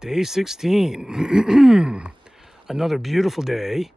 Day 16. Another beautiful day.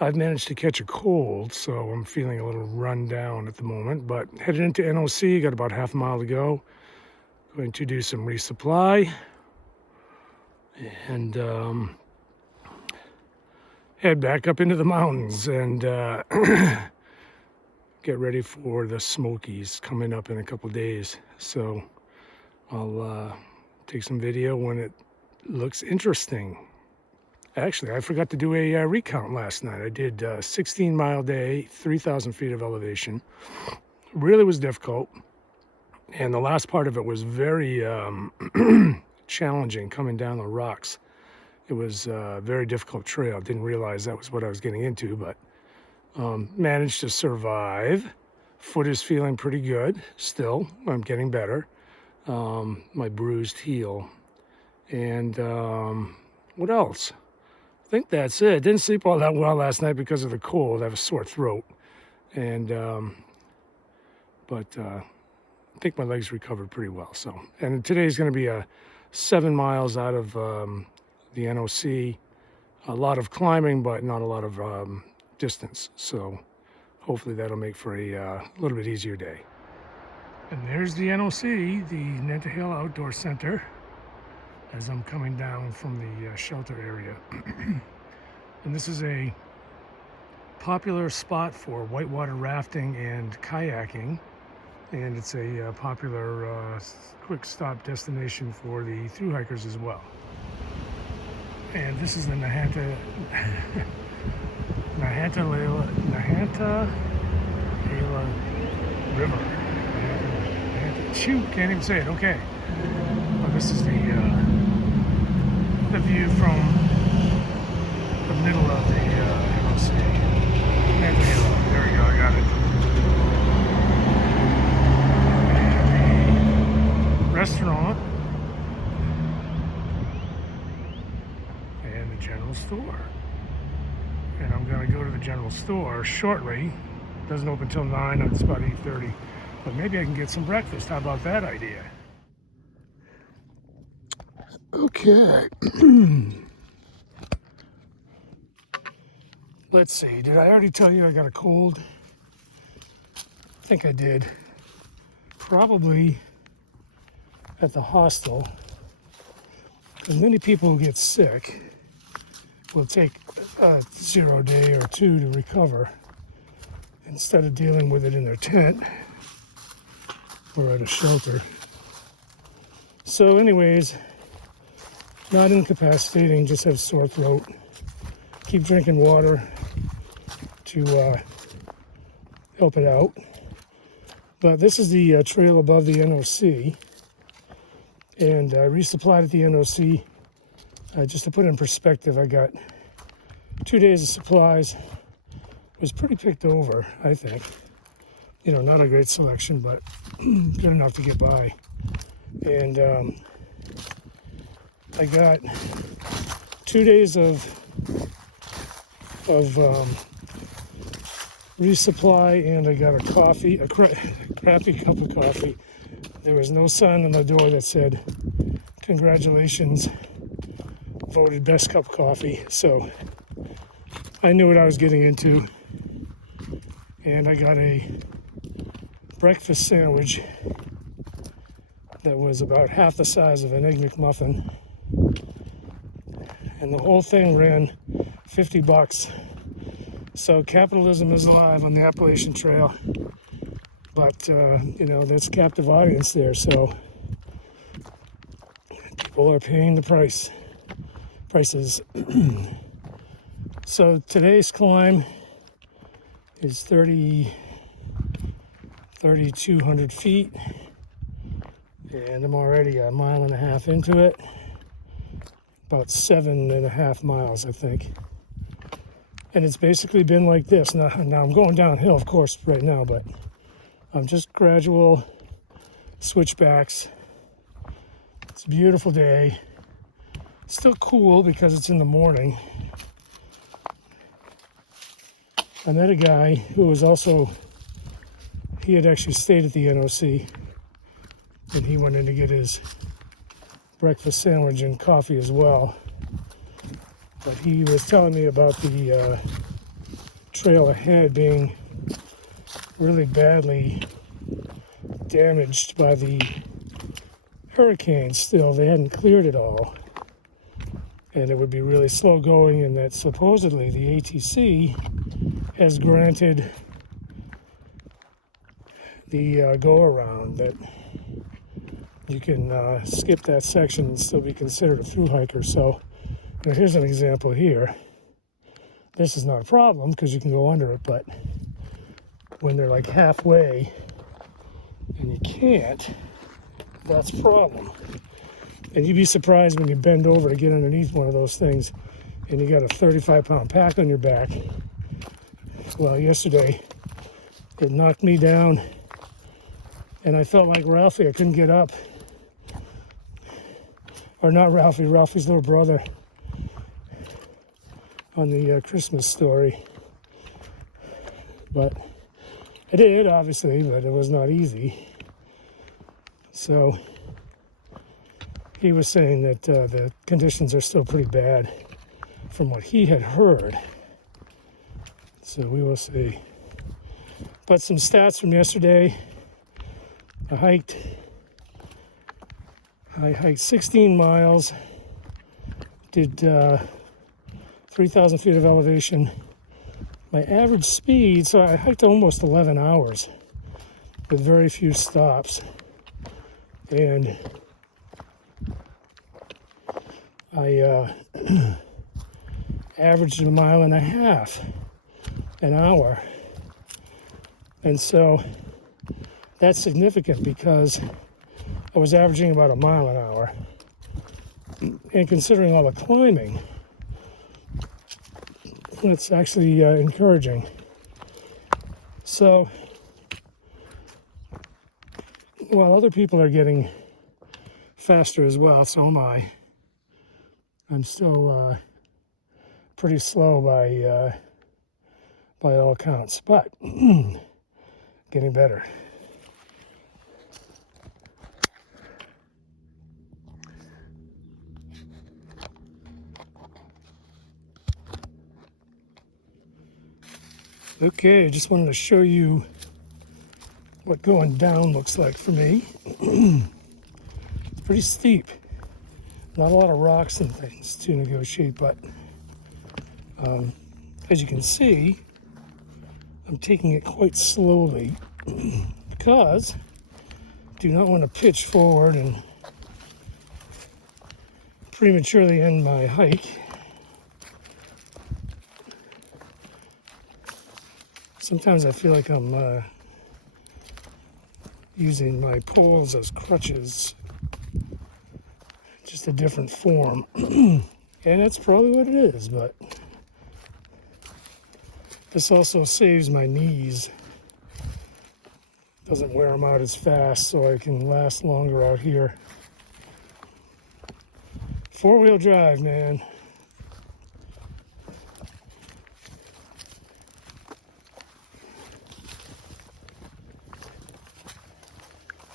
I've managed to catch a cold, so I'm feeling a little run down at the moment, but headed into NOC, got about half a mile to go. Going to do some resupply and head back up into the mountains and get ready for the Smokies coming up in a couple days. So I'll take some video when it looks interesting. Actually, I forgot to do a recount last night. I did 16-mile day, 3,000 feet of elevation. Really was difficult. And the last part of it was very challenging, coming down the rocks. It was a very difficult trail. Didn't realize that was what I was getting into, but managed to survive. Foot is feeling pretty good still. I'm getting better. My bruised heel. And what else? I think that's it. Didn't sleep all that well last night because of the cold. I have a sore throat. And but I think my legs recovered pretty well. So, and today's going to be 7 miles out of the NOC. A lot of climbing, but not a lot of distance. So hopefully that'll make for a little bit easier day. And there's the NOC, the Nentahil Outdoor Center, as I'm coming down from the shelter area. And this is a popular spot for whitewater rafting and kayaking. And it's a popular quick stop destination for the thru hikers as well. And this is the Nahanta River. Shoot, can't even say it. Okay. Well, this is the view from the middle of the NOC. There we go, I got it. And the restaurant and the general store. And I'm going to go to the general store shortly. Doesn't open till 9, it's about 8:30. But maybe I can get some breakfast. How about that idea? Okay. Let's see. Did I already tell you I got a cold? I think I did. Probably at the hostel. Because many people who get sick will take a 0 day or 2 to recover instead of dealing with it in their tent or at a shelter. So anyways, not incapacitating, just have sore throat. Keep drinking water to help it out. But this is the trail above the NOC. And I resupplied at the NOC. Just to put it in perspective, I got 2 days of supplies. It was pretty picked over, I think. You know, not a great selection, but good enough to get by. And I got 2 days of resupply, and I got a coffee, a crappy cup of coffee. There was no sign on the door that said, "Congratulations, voted best cup of coffee." So I knew what I was getting into. And I got a breakfast sandwich that was about half the size of an Egg McMuffin. And the whole thing ran $50. So capitalism is alive on the Appalachian Trail. But, you know, there's a captive audience there. So people are paying the prices. So today's climb is 3,200 feet, and I'm already 1.5 miles into it. About 7.5 miles, I think. And it's basically been like this. Now I'm going downhill, of course, right now, but I'm just gradual switchbacks. It's a beautiful day. Still cool because it's in the morning. I met a guy who was also, he had actually stayed at the NOC, and he went in to get his breakfast sandwich and coffee as well. But he was telling me about the trail ahead being really badly damaged by the hurricane still. They hadn't cleared it all. And it would be really slow going, and that supposedly the ATC has granted the go-around that you can skip that section and still be considered a through hiker. So here's an example here. This is not a problem because you can go under it, but when they're like halfway and you can't, that's a problem. And you'd be surprised when you bend over to get underneath one of those things and you got a 35-pound pack on your back. Well, yesterday it knocked me down and I felt like Ralphie. I couldn't get up. Or not Ralphie, Ralphie's little brother on the Christmas Story. But I did, obviously, but it was not easy. So he was saying that the conditions are still pretty bad from what he had heard. So we will see. But some stats from yesterday. I hiked 16 miles, did 3,000 feet of elevation. My average speed, so I hiked almost 11 hours with very few stops. And I averaged 1.5 miles an hour. And so that's significant because I was averaging about 1 mile an hour. And considering all the climbing, that's actually encouraging. So while other people are getting faster as well, so am I. I'm still pretty slow by all accounts, but getting better. Okay, I just wanted to show you what going down looks like for me. It's pretty steep. Not a lot of rocks and things to negotiate, but as you can see, I'm taking it quite slowly because I do not want to pitch forward and prematurely end my hike. Sometimes I feel like I'm using my poles as crutches, just a different form. And that's probably what it is, but this also saves my knees. Doesn't wear them out as fast, so I can last longer out here. 4-wheel drive, man.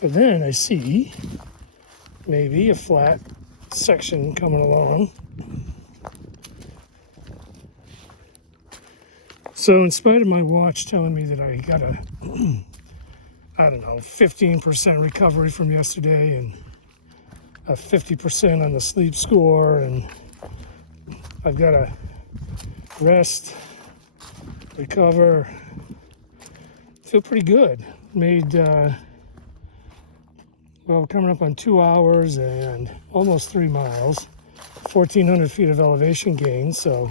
But then I see maybe a flat section coming along. So in spite of my watch telling me that I got a, 15% recovery from yesterday and a 50% on the sleep score, and I've got to rest, recover, feel pretty good. Made, coming up on 2 hours and almost 3 miles, 1,400 feet of elevation gain, so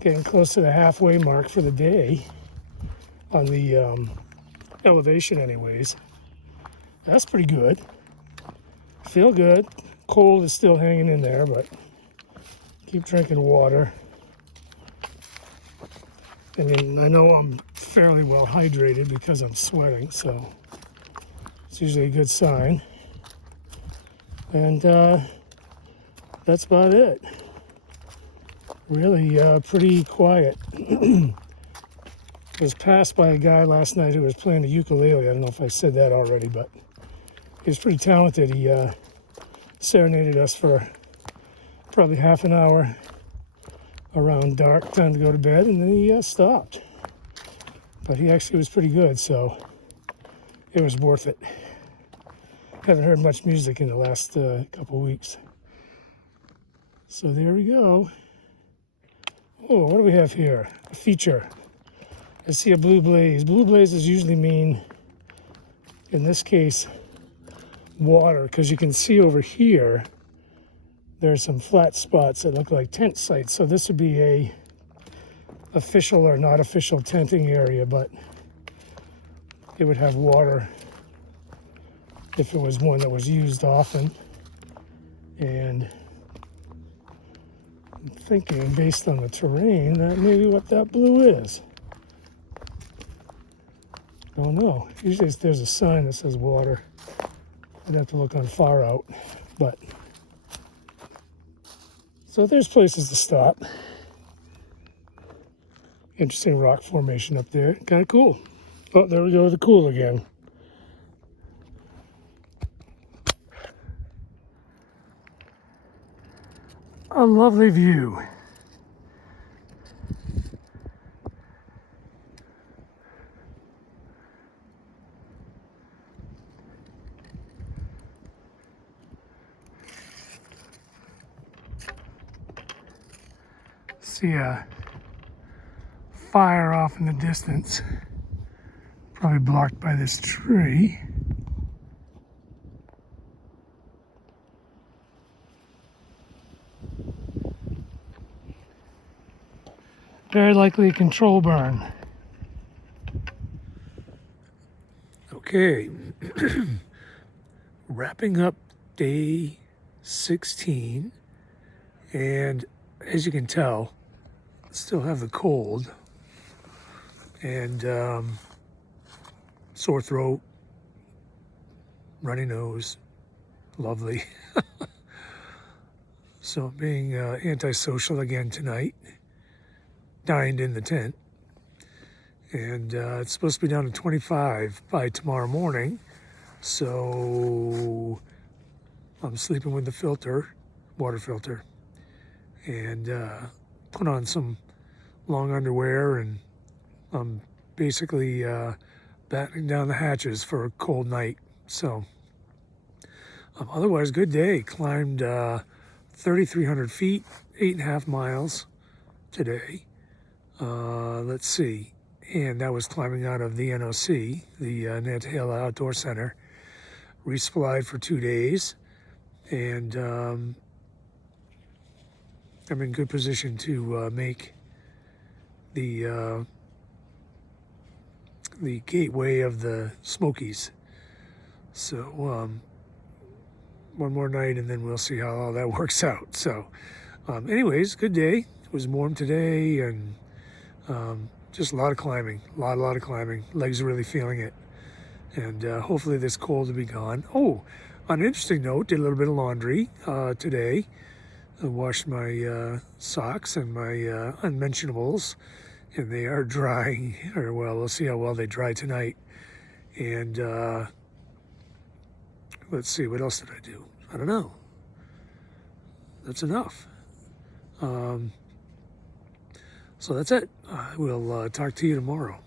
getting close to the halfway mark for the day on the elevation anyways. That's pretty good. Feel good. Cold is still hanging in there, but keep drinking water. I mean, I know I'm fairly well hydrated because I'm sweating, so it's usually a good sign. And that's about it. Really pretty quiet. I was passed by a guy last night who was playing the ukulele. I don't know if I said that already, but he was pretty talented. He serenaded us for probably half an hour around dark, time to go to bed, and then he stopped. But he actually was pretty good, so it was worth it. Haven't heard much music in the last couple weeks. So there we go. Oh, what do we have here? A feature. I see a blue blaze. Blue blazes usually mean, in this case, water, because you can see over here there's some flat spots that look like tent sites. So this would be a official or not official tenting area, but it would have water if it was one that was used often. And I'm thinking, based on the terrain, that may be what that blue is. I don't know. Usually there's a sign that says water. I'd have to look on far out, but so there's places to stop. Interesting rock formation up there. Kind of cool. Oh, there we go, the cool again. A lovely view. See a fire off in the distance, probably blocked by this tree. Very likely a control burn. Okay, wrapping up day 16, and as you can tell, still have the cold and sore throat, runny nose, lovely. So being antisocial again tonight, dined in the tent, and it's supposed to be down to 25 by tomorrow morning, so I'm sleeping with the filter, water filter, and put on some long underwear, and I'm basically battening down the hatches for a cold night. So otherwise, good day. Climbed 3,300 feet, 8.5 miles today. Let's see, and that was climbing out of the NOC, the Nantahala Outdoor Center. Resupplied for 2 days, and I'm in good position to make the gateway of the Smokies. So one more night, and then we'll see how all that works out. So anyways, good day. It was warm today, and just a lot of climbing, a lot of climbing. Legs are really feeling it, and hopefully this cold will be gone. Oh, on an interesting note, did a little bit of laundry today. I washed my socks and my unmentionables, and they are drying, or well, we'll see how well they dry tonight. And let's see, what else did I do? I don't know. That's enough. So that's it. I will talk to you tomorrow.